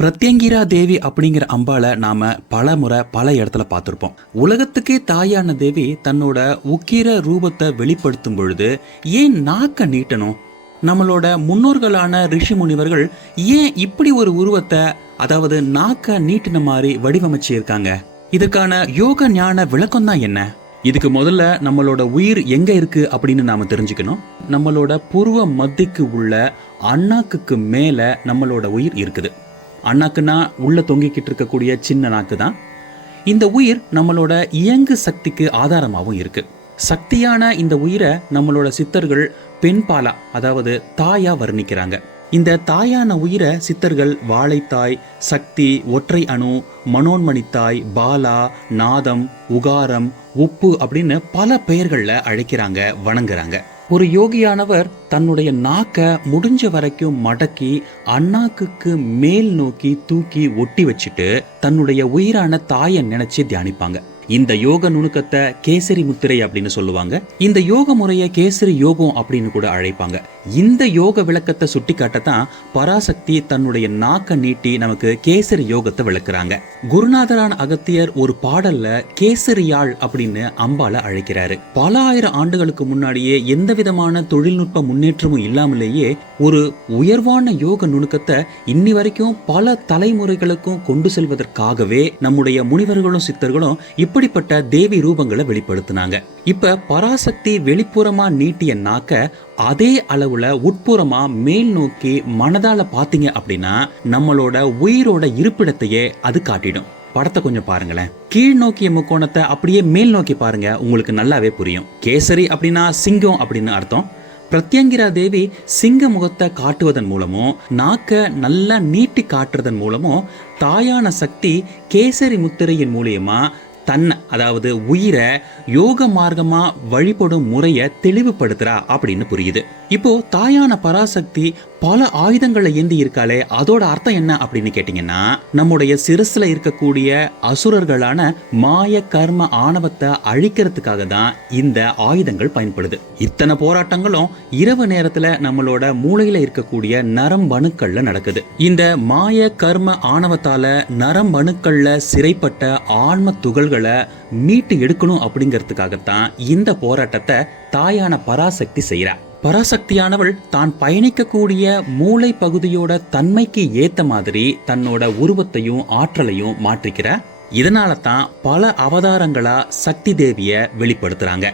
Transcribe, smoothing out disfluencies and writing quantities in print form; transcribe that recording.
பிரத்யங்கிரா தேவி அப்படிங்கிற அம்பாளை நாம பல முறை பல இடத்துல பார்த்துருப்போம். உலகத்துக்கே தாயான தேவி தன்னோட உக்கிர ரூபத்தை வெளிப்படுத்தும் பொழுது ஏன் நாக்க நீட்டணும்? நம்மளோட முன்னோர்களான ரிஷி முனிவர்கள் ஏன் இப்படி ஒரு உருவத்தை, அதாவது நாக்க நீட்டின மாதிரி வடிவமைச்சு இருக்காங்க? இதுக்கான யோக ஞான விளக்கம் தான் என்ன? இதுக்கு முதல்ல நம்மளோட உயிர் எங்க இருக்கு அப்படின்னு நாம தெரிஞ்சுக்கணும். நம்மளோட புருவ மத்திக்கு உள்ள அண்ணாக்குக்கு மேல நம்மளோட உயிர் இருக்குது. அண்ணாக்குன்னா உள்ள தொங்கிக்கிட்டு இருக்கக்கூடிய சின்ன நாக்கு தான். இந்த உயிர் நம்மளோட இயங்கு சக்திக்கு ஆதாரமாகவும் இருக்கு. சக்தியான இந்த உயிரை நம்மளோட சித்தர்கள் பெண்பாலா, அதாவது தாயா வர்ணிக்கிறாங்க. இந்த தாயான உயிரை சித்தர்கள் வாழைத்தாய், சக்தி, ஒற்றை அணு, மனோன்மணித்தாய், பாலா, நாதம், உகாரம், உப்பு அப்படின்னு பல பெயர்கள்ல அழைக்கிறாங்க, வணங்குறாங்க. ஒரு யோகியானவர் தன்னுடைய நாக்க முடிஞ்ச வரைக்கும் மடக்கி அண்ணாக்குக்கு மேல் நோக்கி தூக்கி ஒட்டி வச்சுட்டு தன்னுடைய உயிரான தாயை நினைச்சு தியானிப்பாங்க. இந்த யோக நுணுக்கத்தை கேசரி முத்திரை அப்படின்னு சொல்லுவாங்க. இந்த யோக முறையை கேசரி யோகம் அப்படின்னு கூட அழைப்பாங்க. இந்த யோக விளக்கத்தை சுட்டி காட்டத்தான் பராசக்தி தன்னுடைய நாக்க நீட்டி நமக்கு கேசரி யோகத்தை விளக்குறாங்க. குருநாதரான அகத்தியர் ஒரு பாடல்ல கேசரியாள் அப்படின்னு அம்பால அழைக்கிறாரு. பல ஆயிரம் ஆண்டுகளுக்கு முன்னாடியே எந்த விதமான தொழில்நுட்ப முன்னேற்றமும் இல்லாமலேயே ஒரு உயர்வான யோக நுணுக்கத்தை இன்னி வரைக்கும் பல தலைமுறைகளுக்கும் கொண்டு செல்வதற்காகவே நம்முடைய முனிவர்களும் சித்தர்களும் இப்படிப்பட்ட தேவி ரூபங்களை வெளிப்படுத்தினாங்க. இப்ப பராசக்தி வெளிப்புறமா நீட்டிய நாக்க அதே அளவுல உட்புறமா மேல் நோக்கி மனதால பாத்தீங்க அப்படின்னா நம்மளோட உயிரோட இருப்பிடத்தையே அது காட்டிடும். படத்தை கொஞ்சம் பாருங்களேன். கீழ் நோக்கிய முக்கோணத்தை அப்படியே மேல் நோக்கி பாருங்க, உங்களுக்கு நல்லாவே புரியும். கேசரி அப்படின்னா சிங்கம் அப்படின்னு அர்த்தம். பிரத்யங்கிரா தேவி சிங்க முகத்தை காட்டுவதன் மூலமும் நாக்க நல்லா நீட்டி காட்டுறதன் மூலமும் தாயான சக்தி கேசரி முத்திரையின் மூலியமா தன்னை, அதாவது உயிரை யோக மார்க்கமா வழிபடும் முறையை தெளிவுபடுத்துறா அப்படின்னு புரியுது. இப்போ தாயான பராசக்தி பல ஆயுதங்களை ஏந்தி இருக்காளே, அதோட அர்த்தம் என்ன அப்படின்னு கேட்டீங்கன்னா, நம்முடைய சிரசுல இருக்கக்கூடிய அசுரர்களான மாய கர்ம ஆணவத்தை அழிக்கிறதுக்காக தான் இந்த ஆயுதங்கள் பயன்படுது. இத்தனை போராட்டங்களும் இரவு நேரத்துல நம்மளோட மூளையில இருக்கக்கூடிய நரம்பணுக்கள்ல நடக்குது. இந்த மாய கர்ம ஆணவத்தால நரம்பணுக்கள்ல சிறைப்பட்ட ஆன்ம துகள்களை மீட்டு எடுக்கணும் அப்படிங்கிறதுக்காகத்தான் இந்த போராட்டத்தை தாயான பராசக்தி செய்யறா. பராசக்தியானவள் தான் பயணிக்கக்கூடிய மூளை பகுதியோட தன்மைக்கு ஏத்த மாதிரி தன்னோட உருவத்தையும் ஆற்றலையும் மாற்றிக்கிற. இதனால தான் பல அவதாரங்களா சக்தி தேவிய வெளிப்படுத்துறாங்க.